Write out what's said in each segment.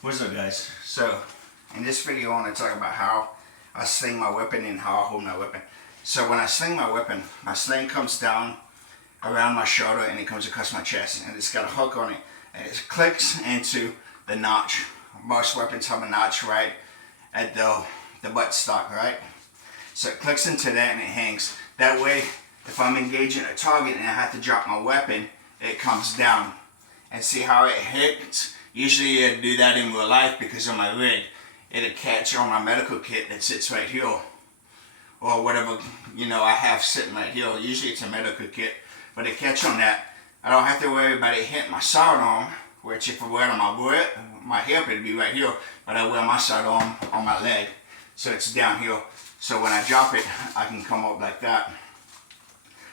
What's up, guys? So in this video I want to talk about how I sling my weapon and how I hold my weapon. So when I sling my weapon, my sling comes down around my shoulder and it comes across my chest, and it's got a hook on it and it clicks into the notch. Most weapons have a notch right at the buttstock, right? So it clicks into that and it hangs. That way if I'm engaging a target and I have to drop my weapon, it comes down. And see how it hits? Usually I do that in real life because of my rig. It'll catch on my medical kit that sits right here, or whatever, I have sitting right here. Usually it's a medical kit, but it catch on that. I don't have to worry about it hitting my sidearm, which if I wear it on my hip, it'd be right here, but I wear my sidearm on my leg, so it's down here. So when I drop it, I can come up like that.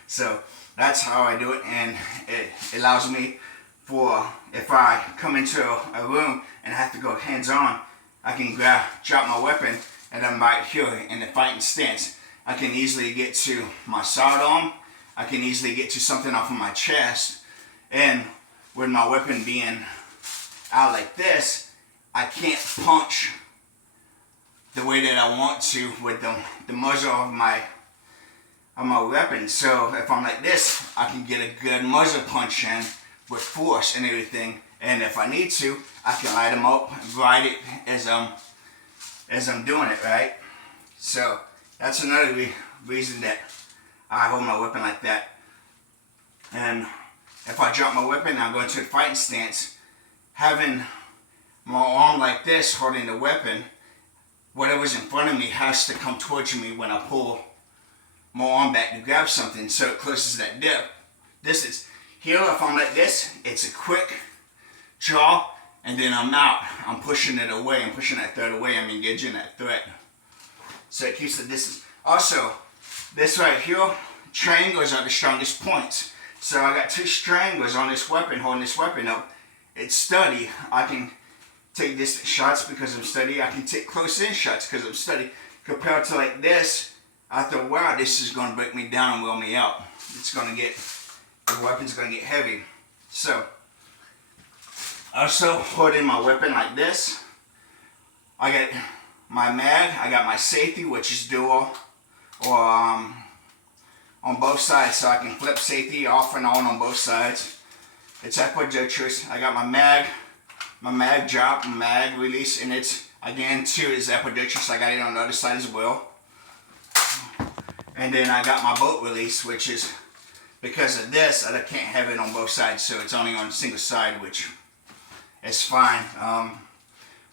So that's how I do it, and it allows me for, if I come into a room and I have to go hands-on, I can drop my weapon, and I'm right here in the fighting stance. I can easily get to my sidearm, I can easily get to something off of my chest, and with my weapon being out like this, I can't punch the way that I want to with the muzzle of my weapon. So if I'm like this, I can get a good muzzle punch in with force and everything, and if I need to, I can light them up and ride it as I'm doing it, right? So that's another reason that I hold my weapon like that. And if I drop my weapon and I go into the fighting stance, having my arm like this holding the weapon, whatever's in front of me has to come towards me when I pull my arm back to grab something, so it closes that distance. Here, if I'm like this, it's a quick draw, and then I'm out. I'm pushing it away. I'm pushing that threat away. I'm engaging that threat. So it keeps the distance. Also, this right here, triangles are the strongest points. So I got two triangles on this weapon, holding this weapon up. It's steady. I can take distance shots because I'm steady. I can take close-in shots because I'm steady. Compared to like this, after a while, this is going to break me down and wear me out. It's going to get... the weapon's going to get heavy. So, also holding my weapon like this, I got my mag, I got my safety, which is dual, or on both sides, so I can flip safety off and on both sides. It's ambidextrous. I got my mag drop, mag release, and it's, again, too, is ambidextrous. I got it on the other side as well. And then I got my bolt release, which is, because of this, I can't have it on both sides, so it's only on a single side, which is fine.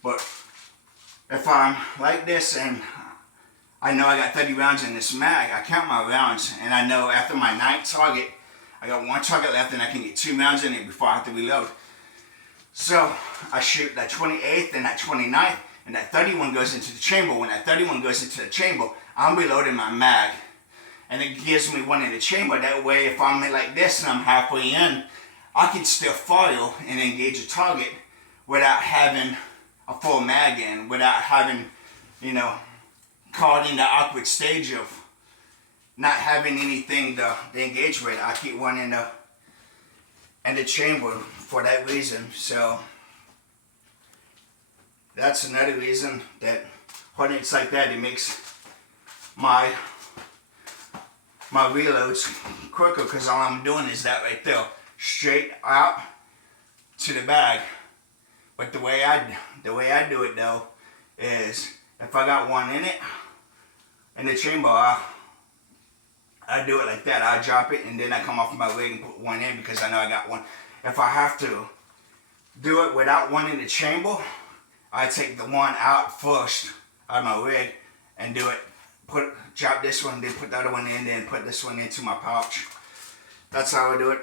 But if I'm like this and I know I got 30 rounds in this mag, I count my rounds, and I know after my 9th target, I got 1 target left and I can get 2 rounds in it before I have to reload. So I shoot that 28th and that 29th, and that 31 goes into the chamber. When that 31 goes into the chamber, I'm reloading my mag. And it gives me one in the chamber. That way, if I'm like this and I'm halfway in, I can still fire and engage a target without having a full mag in, without having, caught in the awkward stage of not having anything to engage with. I keep one in the chamber for that reason. So that's another reason that when it's like that, it makes my reloads quicker, because all I'm doing is that right there, straight out to the bag. But the way I do it though is, if I got one in it in the chamber, I do it like that. I drop it and then I come off my rig and put one in, because I know I got one. If I have to do it without one in the chamber, I take the one out first out of my rig and do it. Drop this one, then put the other one in, then put this one into my pouch. That's how I do it.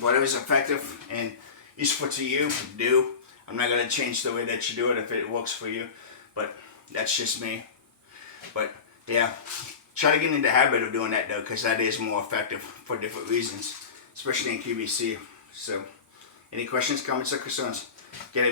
Whatever's effective and useful to you, do. I'm not going to change the way that you do it if it works for you, but that's just me. But yeah, try to get into the habit of doing that though, because that is more effective for different reasons, especially in QBC. So, any questions, comments, or concerns? Get it.